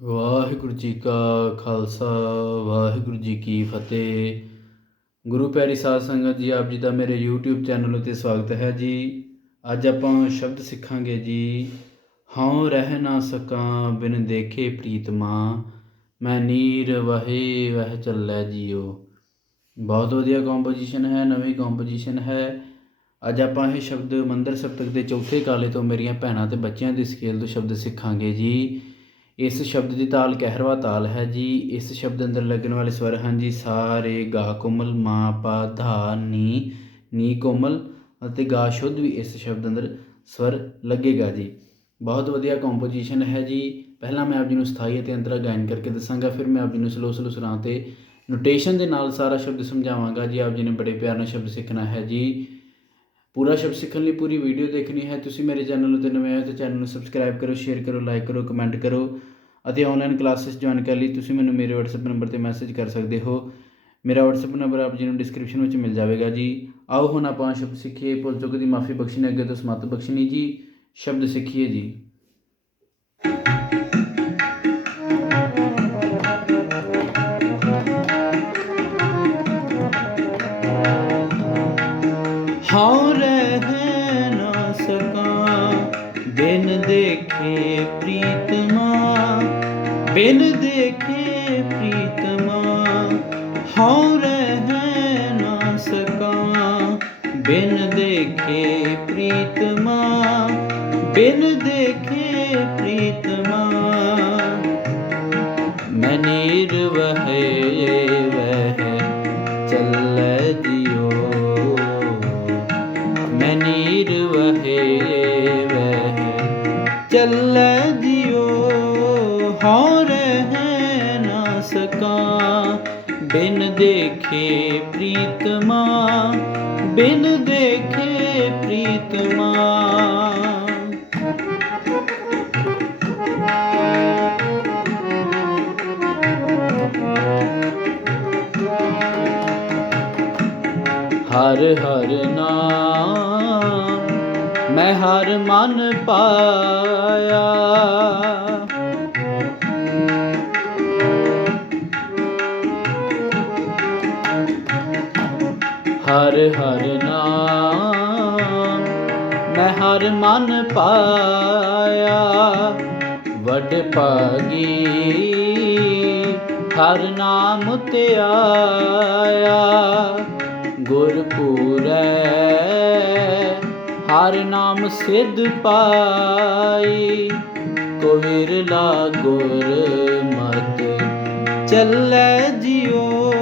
ਵਾਹਿਗੁਰੂ ਜੀ ਕਾ ਖਾਲਸਾ, ਵਾਹਿਗੁਰੂ ਜੀ ਕੀ ਫਤਿਹ। ਗੁਰੂ ਪਿਆਰੀ ਸਾਧ ਸੰਗਤ ਜੀ, ਆਪ ਜੀ ਦਾ ਮੇਰੇ YouTube ਚੈਨਲ ਉਤੇ ਸਵਾਗਤ ਹੈ ਜੀ। ਅੱਜ ਆਪਾਂ ਸ਼ਬਦ ਸਿੱਖਾਂਗੇ ਜੀ, ਹਉ ਰਹਿ ਨਾ ਸਕਾਂ ਬਿਨ ਦੇਖੇ ਪ੍ਰੀਤਮਾ ਮੈਂ ਨੀਰ ਵਹੇ ਵਹਿ ਚੱਲੈ ਜੀਓ ਬਹੁਤ ਵਧੀਆ ਕੰਪੋਜੀਸ਼ਨ ਹੈ, ਨਵੀਂ ਕੰਪੋਜੀਸ਼ਨ ਹੈ। ਅੱਜ ਆਪਾਂ ਇਹ ਸ਼ਬਦ ਮੰਦਰ ਸਪਤਕ ਦੇ ਚੌਥੇ ਕਾਲੇ ਤੋਂ ਮੇਰੀਆਂ ਭੈਣਾਂ ਤੇ ਬੱਚਿਆਂ ਦੀ ਸਕੇਲ ਤੋਂ ਸ਼ਬਦ ਸਿੱਖਾਂਗੇ ਜੀ। ਇਸ ਸ਼ਬਦ ਦੀ ਤਾਲ ਕਹਿਰਵਾ ਤਾਲ ਹੈ ਜੀ। ਇਸ ਸ਼ਬਦ ਅੰਦਰ ਲੱਗਣ ਵਾਲੇ ਸਵਰ ਹਨ ਜੀ ਸਾ ਰੇ ਗਾ ਕੋਮਲ, ਮਾ ਪਾ ਧਾ ਨੀ ਨੀ ਕੋਮਲ ਅਤੇ ਗਾ ਸ਼ੁੱਧ ਵੀ ਇਸ ਸ਼ਬਦ ਅੰਦਰ ਸਵਰ ਲੱਗੇਗਾ ਜੀ। ਬਹੁਤ ਵਧੀਆ ਕੰਪੋਜੀਸ਼ਨ ਹੈ ਜੀ। ਪਹਿਲਾਂ ਮੈਂ ਆਪ ਜੀ ਨੂੰ ਸਥਾਈ ਅਤੇ ਅੰਤਰਾ ਗਾਇਨ ਕਰਕੇ ਦੱਸਾਂਗਾ, ਫਿਰ ਮੈਂ ਆਪ ਜੀ ਨੂੰ ਸਲੋ ਸਲੋ ਸੁਰਾਂ ਤੇ ਨੋਟੇਸ਼ਨ ਦੇ ਨਾਲ ਸਾਰਾ ਸ਼ਬਦ ਸਮਝਾਵਾਂਗਾ ਜੀ। ਆਪ ਜੀ ਨੇ ਬੜੇ ਪਿਆਰ ਨਾਲ ਸ਼ਬਦ ਸਿੱਖਣਾ ਹੈ ਜੀ। ਪੂਰਾ ਸ਼ਬਦ ਸਿੱਖਣ ਲਈ ਪੂਰੀ ਵੀਡੀਓ ਦੇਖਣੀ ਹੈ। ਤੁਸੀਂ ਮੇਰੇ ਚੈਨਲ ਉਤੇ ਨਵੇਂ ਆਏ ਹੋ ਤਾਂ ਚੈਨਲ ਨੂੰ ਸਬਸਕ੍ਰਾਈਬ ਕਰੋ ਸ਼ੇਅਰ ਕਰੋ ਲਾਈਕ ਕਰੋ ਕਮੈਂਟ ਕਰੋ ਅਤੇ ਆਨਲਾਈਨ ਕਲਾਸਿਸ ਜੁਆਇਨ ਕਰਨ ਲਈ। ਤੁਸੀਂ ਮੈਨੂੰ ਮੇਰੇ WhatsApp ਨੰਬਰ ਤੇ ਮੈਸੇਜ ਕਰ ਸਕਦੇ ਹੋ। ਮੇਰਾ WhatsApp ਨੰਬਰ ਆਪ ਜੀ ਨੂੰ ਡਿਸਕ੍ਰਿਪਸ਼ਨ ਵਿੱਚ ਮਿਲ ਜਾਵੇਗਾ ਜੀ। ਆਓ ਹੁਣ ਆਪਾਂ ਸ਼ਬਦ ਸਿੱਖੀਏ। ਭੁੱਲ ਚੁੱਕ ਦੀ ਮਾਫੀ ਬਖਸ਼ਣੀ ਅੱਗੇ ਤੋਂ ਸਮਾਤ ਬਖਸ਼ਣੀ ਜੀ। ਸ਼ਬਦ ਸਿੱਖੀਏ ਜੀ। ਬਿਨ ਦੇਖੇ ਪ੍ਰੀਤਮਾ ਮਨੀਰ ਵਹੇ ਵਹਿ ਚੱਲ ਜਿਉ। ਮਨੀਰ ਵਹੇ ਵਹਿ ਚੱਲ ਜਿਉ, ਹਉ ਰਹਿ ਨਾ ਸਕਾਂ। ਬਿਨ ਦੇਖੇ ਪ੍ਰੀਤਮਾ, ਬਿਨ ਦੇਖੇ ਪ੍ਰੀਤਮਾ ਹਰ ਹਰ ਨਾਮ ਮੈਂ ਹਰ ਮਨ ਪਾਇਆ। ਹਰ ਹਰ ਨਾਮ ਮੈਂ ਹਰ ਮਨ ਪਾਇਆ। ਵਡ ਪਾਗੀ ਹਰ ਨਾਮ ਤੇ ਆਇਆ। ਗੁਰਪੂਰੈ, ਹਰ ਨਾਮ ਸਿੱਧ ਪਾਈ। ਕੋ ਵਿਰਲਾ ਗੁਰ ਮਤ ਚੱਲੈ ਜਿਉ।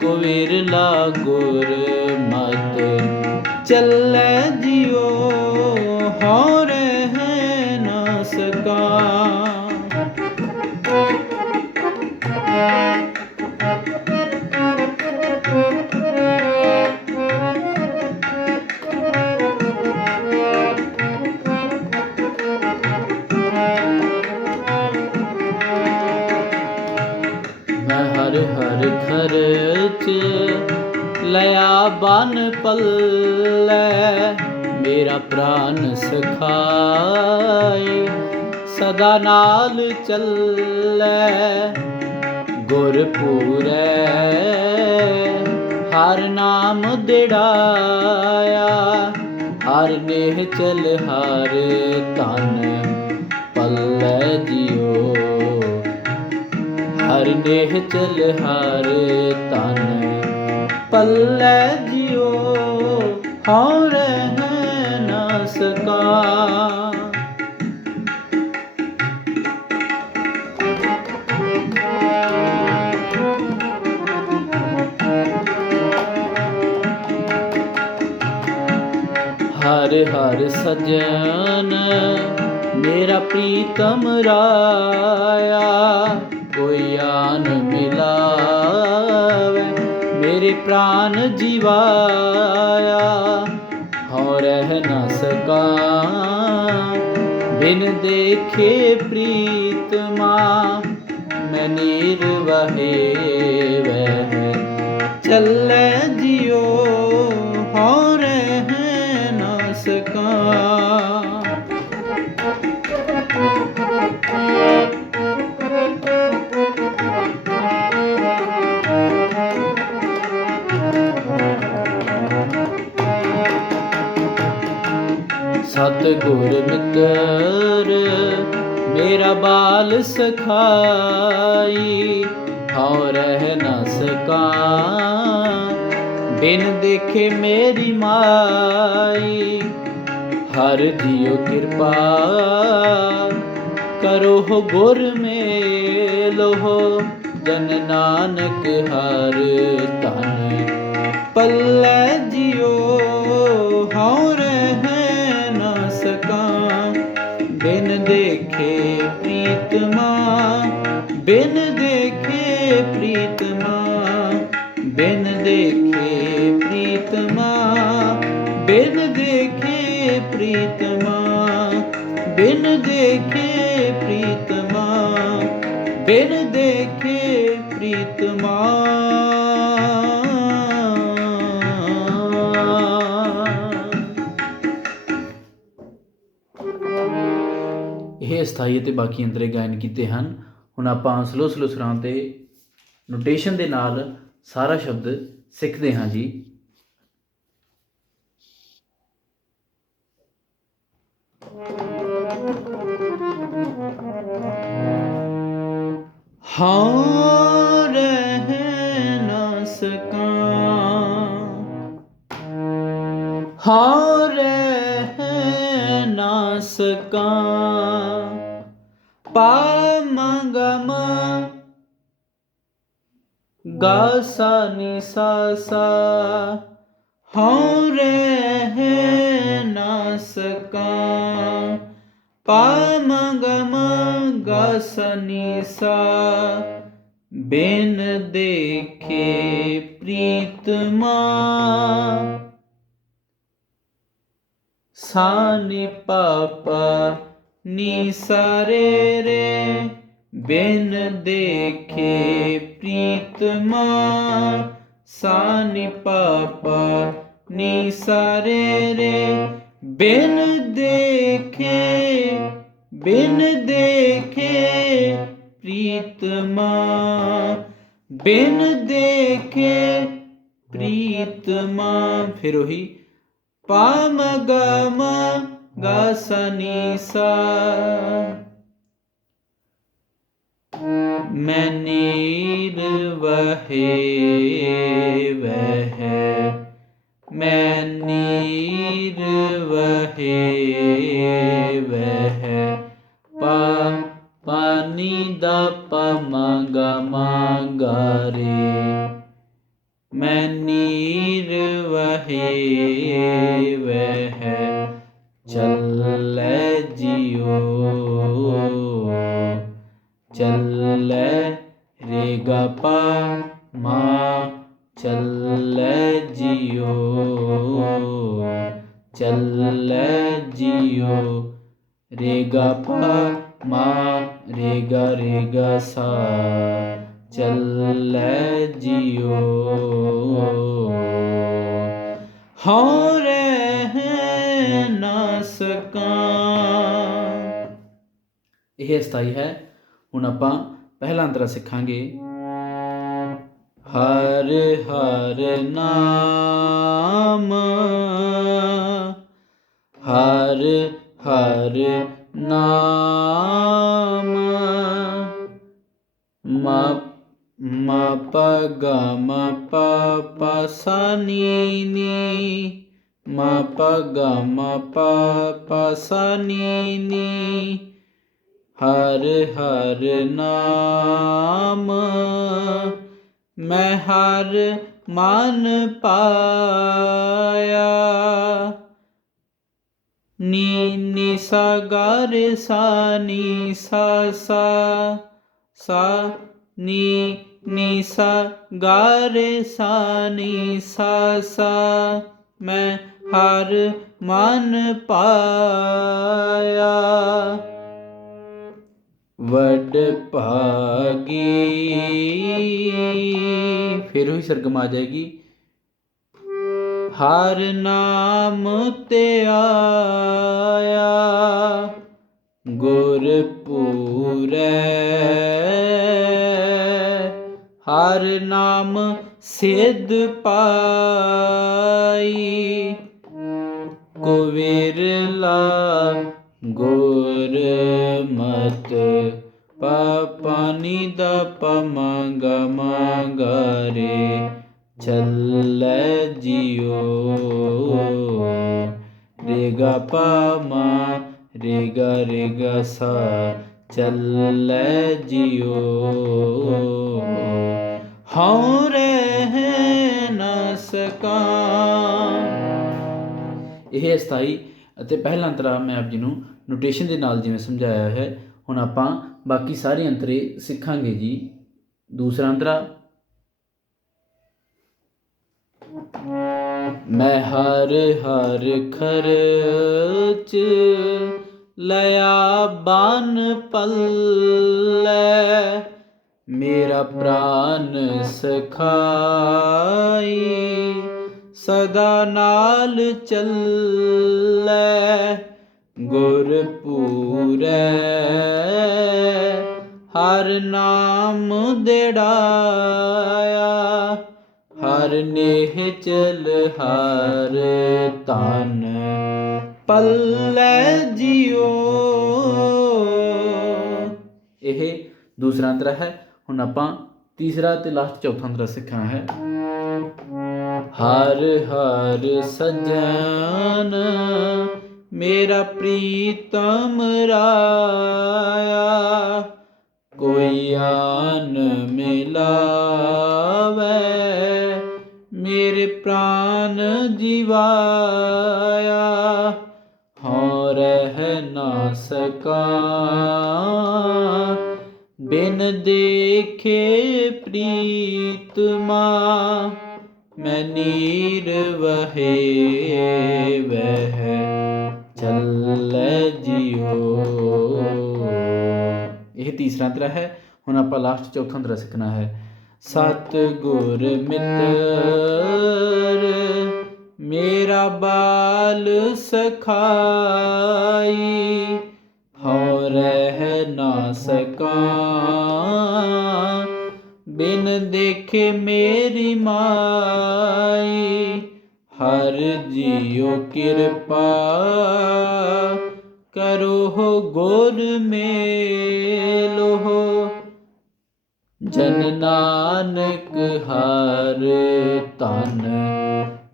ਕੋ ਵਿਰਲਾ ਗੁਰ ਮਤ ਚੱਲੈ ਜਿਉ। ਹਉ ਰਹਿ ਨਾ ਸਕਾਂ। ਸਦਾ ਨਾਲ ਚੱਲੇ ਗੁਰਪੂਰੈ ਹਰ ਨਾਮ ਦਿੜਾਇਆ, ਹਰ ਨੇਹ ਚਲ ਹਰ ਤਨ ਪੱਲੇ ਜਿਉ। ਹਰ ਨੇਹ ਚਲ ਹਰ ਤਨ ਪੱਲੇ ਜਿਉ। ਹਉ ਰਹਿ ਨਾ ਸਕਾਂ ਹਰ ਹਰ ਸਜਨ ਮੇਰਾ ਪ੍ਰੀਤਮ ਰਾਇਆ। ਕੋਈ ਆਨ ਮਿਲਾਵੇ, ਮੇਰੇ ਪ੍ਰਾਨ ਜੀਵਾਇਆ। ਹਉ ਰਹਿ ਨਾ ਸਕਾਂ, ਬਿਨ ਦੇਖੇ ਪ੍ਰੀਤਮਾ, ਮੈਂ ਨੀਰ ਵਹੇ ਵਹਿ। ਚੱਲੈ ਸਤਗੁਰ ਮਿੱਤਰ ਮੇਰਾ ਬਾਲ ਸਖਾਈ, ਹਉ ਰਹਿ ਨਾ ਸਕਾਂ। ਬਿਨ ਦੇਖੇ ਮੇਰੀ ਮਾਈ, ਹਰ ਜੀਉ ਕਿਰਪਾ। ਕਰੋ ਗੁਰ ਮੇਲੋ ਜਨ ਨਾਨਕ ਹਰ ਧਨ। ਪੱਲੇ ਦੇਖੇ ਪ੍ਰੀਤਮਾ, ਬਿਨ ਦੇਖੇ ਪ੍ਰੀਤਮਾ, ਬਿਨ ਦੇਖੇ ਪ੍ਰੀਤਮਾ, ਬਿਨ ਦੇਖੇ ਪ੍ਰੀਤਮਾ, ਬਿਨ ਦੇਖੇ ਪ੍ਰੀਤਮਾ, ਬਿਨ ਦੇਖੇ ਪ੍ਰੀਤਮਾ। ਅਸਥਾਈ ਅਤੇ ਬਾਕੀ ਅੰਤਰੇ ਗਾਇਨ ਕੀਤੇ ਹਨ। ਹੁਣ ਆਪਾਂ ਸਲੋ ਸਲੋ ਸੁਰਾਂ ਤੇ ਨੋਟੇਸ਼ਨ ਦੇ ਨਾਲ ਸਾਰਾ ਸ਼ਬਦ ਸਿੱਖਦੇ ਹਾਂ ਜੀ। ਹਾਂ, ਰਹਿ ਨਾ ਸਕਾਂ। ਹਾਂ, ਰਹਿ ਨਾ ਸਕਾਂ। ਪਾ ਮੰਗਮ ਗਾ ਸਾ ਨੀ ਸਾ ਸਾ। ਹਾਂ ਰਹਿ ਨਾ ਸਕਾਂ। ਪਾ ਮੰਗਮ ਗਾ ਸਾ ਨੀ ਸਾ। ਬਿਨ ਦੇਖੇ ਪ੍ਰੀਤਮਾ ਸਾਨੀ ਪਾਪਾ ਨੀ ਸਾਰੇ ਰੇ ਬਿਨ ਦੇਖੇ ਪ੍ਰੀਤਮਾ ਸਾਨੀ ਪਾਪਾ ਨੀ ਸਾਰੇ ਰੇ ਬਿਨ ਦੇਖੇ ਬਿਨ ਦੇਖੇ ਪ੍ਰੀਤਮਾ ਬਿਨ ਦੇਖੇ ਪ੍ਰੀਤਮਾ ਫਿਰ ਉਹੀ ਪਾਮ ਗਸਨੀ ਸਾ। ਮੈਂ ਨੀਰ ਵਹੇ ਵਹਿ। ਮੈਂ ਨੀਰ ਵਹੇ ਵਹਿ। ਪਾ ਪਾਨੀ ਦਾ ਪਮਗਾ ਮੰਗਾਰੇ ਮੈਂ ਨੀਰ ਵਹੇ ਵਹਿ। ਚੱਲੈ ਜਿਉ ਚੱਲੈ ਰੇ ਗਾ ਪਾ ਮਾ ਚੱਲੈ ਜਿਉ ਚੱਲੈ ਜਿਉ ਰੇ ਗਾ ਪਾ ਮਾ ਰੇ ਗਾ ਰੇ ਗਾ ਸਾ ਚੱਲੈ ਜਿਉ ਹਉ ਰਹਿ ਨਾ ਸਕਾਂ। ਇਹ ਅਸਥਾਈ ਹੈ। ਹੁਣ ਆਪਾਂ ਪਹਿਲਾ ਅੰਤਰਾ ਸਿੱਖਾਂਗੇ। ਹਰ ਹਰ ਨਾਮ। ਹਰ ਹਰ ਨਾਮ। ਮ ਮ ਪ ਗ, ਮ, ਪ ਪ, ਸ, ਨੀ ਨੀ। ਮ ਪ ਗ ਮ ਪ ਪ ਸ ਨੀ ਨੀ ਹਰ ਹਰ ਨਾਮ। ਮੈਂ ਹਰ ਮਨ ਪਾਇਆ। ਨੀ ਨੀ ਸਾ ਗਾ ਰੇ ਸਾ ਨੀ ਸਾ ਸਾ ਸਾ ਨੀ ਨੀ ਸਾ ਗਾ ਸਾ ਨੀ ਸਾ ਸਾ। ਮੈਂ ਹਰ ਮਨ ਪਾਇਆ। ਵਡ ਭਾਗੀ। ਫਿਰ ਹੋਈ ਸਰਗਮ ਆ ਜਾਏਗੀ। ਹਰ ਨਾਮ ਤੇ ਆਇਆ। ਗੁਰ ਪੂਰੈ। ਹਰ ਨਾਮ ਸਿੱਧ ਪਾਈ। ਕੋ ਵਿਰਲਾ ਗੁਰ ਮਤ ਪਾਪਾਨੀ ਦਾ ਪਮੰਗਾ ਮੰਗਾਰੇ ਚੱਲੇ ਜਿਓ ਰੇਗਾ ਪਾਮਾ ਰੇਗਾ ਰੇਗਾ ਸਾ ਚੱਲੇ ਜਿਉ। ਹਉ ਰਹਿ ਨਾ ਸਕਾਂ ਇਹ ਅਸਥਾਈ ਅਤੇ ਪਹਿਲਾ ਅੰਤਰਾ ਮੈਂ ਆਪ ਜੀ ਨੂੰ ਨੋਟੇਸ਼ਨ ਦੇ ਨਾਲ ਜਿਵੇਂ ਸਮਝਾਇਆ ਹੈ, ਹੁਣ ਆਪਾਂ ਬਾਕੀ ਸਾਰੇ ਅੰਤਰੇ ਸਿੱਖਾਂਗੇ ਜੀ। ਦੂਸਰਾ ਅੰਤਰਾ। ਮੈਂ ਹਰ ਹਰ ਖਰਚ ਲਿਆ ਬਨ ਪੱਲੇ, ਮੇਰਾ ਪ੍ਰਾਨ ਸਖਾਈ। ਸਦਾ ਨਾਲ ਚੱਲੇ, ਗੁਰ ਪੂਰੈ। ਹਰ ਨਾਮ ਦੇੜਾਇਆ, ਹਰ ਨੇਹ ਚਲ ਹਰ ਤਨ ਪੱਲੇ ਜਿਉ। ਇਹ ਦੂਸਰਾ ਅੰਤਰਾ ਹੈ। ਹੁਣ ਆਪਾਂ ਤੀਸਰਾ ਤੇ ਲਾਸਟ ਚੌਥਾ ਅੰਤਰਾ ਸਿੱਖਣਾ ਹੈ। ਹਰ ਹਰ ਸਜਨ ਮੇਰਾ ਪ੍ਰੀਤਮ ਰਾਇਆ। ਕੋਈ ਆਨ ਮਿਲਾਵੇ, ਮੇਰੇ ਪ੍ਰਾਨ ਜੀਵਾਇਆ। ਹਉ ਰਹਿ ਨਾ ਸਕਾਂ, ਬਿਨ ਦੇਖੇ ਪ੍ਰੀਤਮਾ। ਮੈਂ ਵਹੇ ਵਹਿ, ਚੱਲੇ ਜਿਉ। ਇਹ ਤੀਸਰਾ ਅੰਤਰਾ ਹੈ। ਹੁਣ ਆਪਾਂ ਲਾਸਟ ਚੌਥਾ ਅੰਤਰਾ ਸਿੱਖਣਾ ਹੈ। ਸਤ ਗੁਰ ਮਿੱਤਰ, ਮੇਰਾ ਬਾਲ ਸਖਾਈ ਹਉ ਰਹਿ ਨਾ ਸਕਾਂ ਬਿਨ ਦੇਖੇ ਮੇਰੀ ਮਾਈ, ਹਰ ਜੀਉ ਕਿਰਪਾ ਕਰੋ ਗੁਰ ਮੇਲੋ ਜਨ ਨਾਨਕ ਹਰ ਤਨ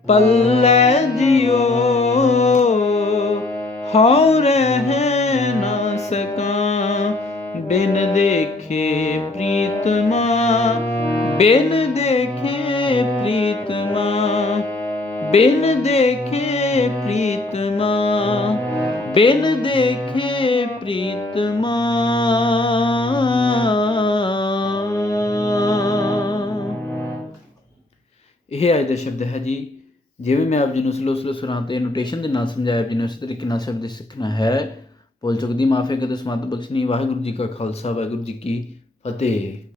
ਪੱਲੇ ਜਿਉ ਹਉ ਰਹਿ ਨਾ ਸਕਾਂ, ਬਿਨ ਦੇਖੇ ਪ੍ਰੀਤਮਾ ਬਿਨ ਦੇਖੇ ਪ੍ਰੀਤਮਾ, ਬਿਨ ਦੇਖੇ ਪ੍ਰੀਤਮਾ, ਬਿਨ ਦੇਖੇ ਪ੍ਰੀਤਮਾ। ਇਹ ਅੱਜ ਦਾ ਸ਼ਬਦ ਹੈ ਜੀ, ਜਿਵੇਂ ਮੈਂ ਆਪ ਜੀ ਨੂੰ ਸਲੋ ਸਲੋ ਸੁਰਾਂ ਤੇ ਨੋਟੇਸ਼ਨ ਦੇ ਨਾਲ ਸਮਝਾਇਆ ਜੀ ਨੂੰ ਇਸੇ ਤਰੀਕੇ ਨਾਲ ਸ਼ਬਦ ਸਿੱਖਣਾ ਹੈ। ਭੁੱਲ ਚੁੱਕ ਦੀ ਮਾਫੀ ਕਦੇ ਸਮਾਤ ਬਖਸ਼ਣੀ, ਵਾਹਿਗੁਰੂ ਜੀ ਕਾ ਖਾਲਸਾ, ਵਾਹਿਗੁਰੂ ਜੀ ਕੀ ਫਤਿਹ।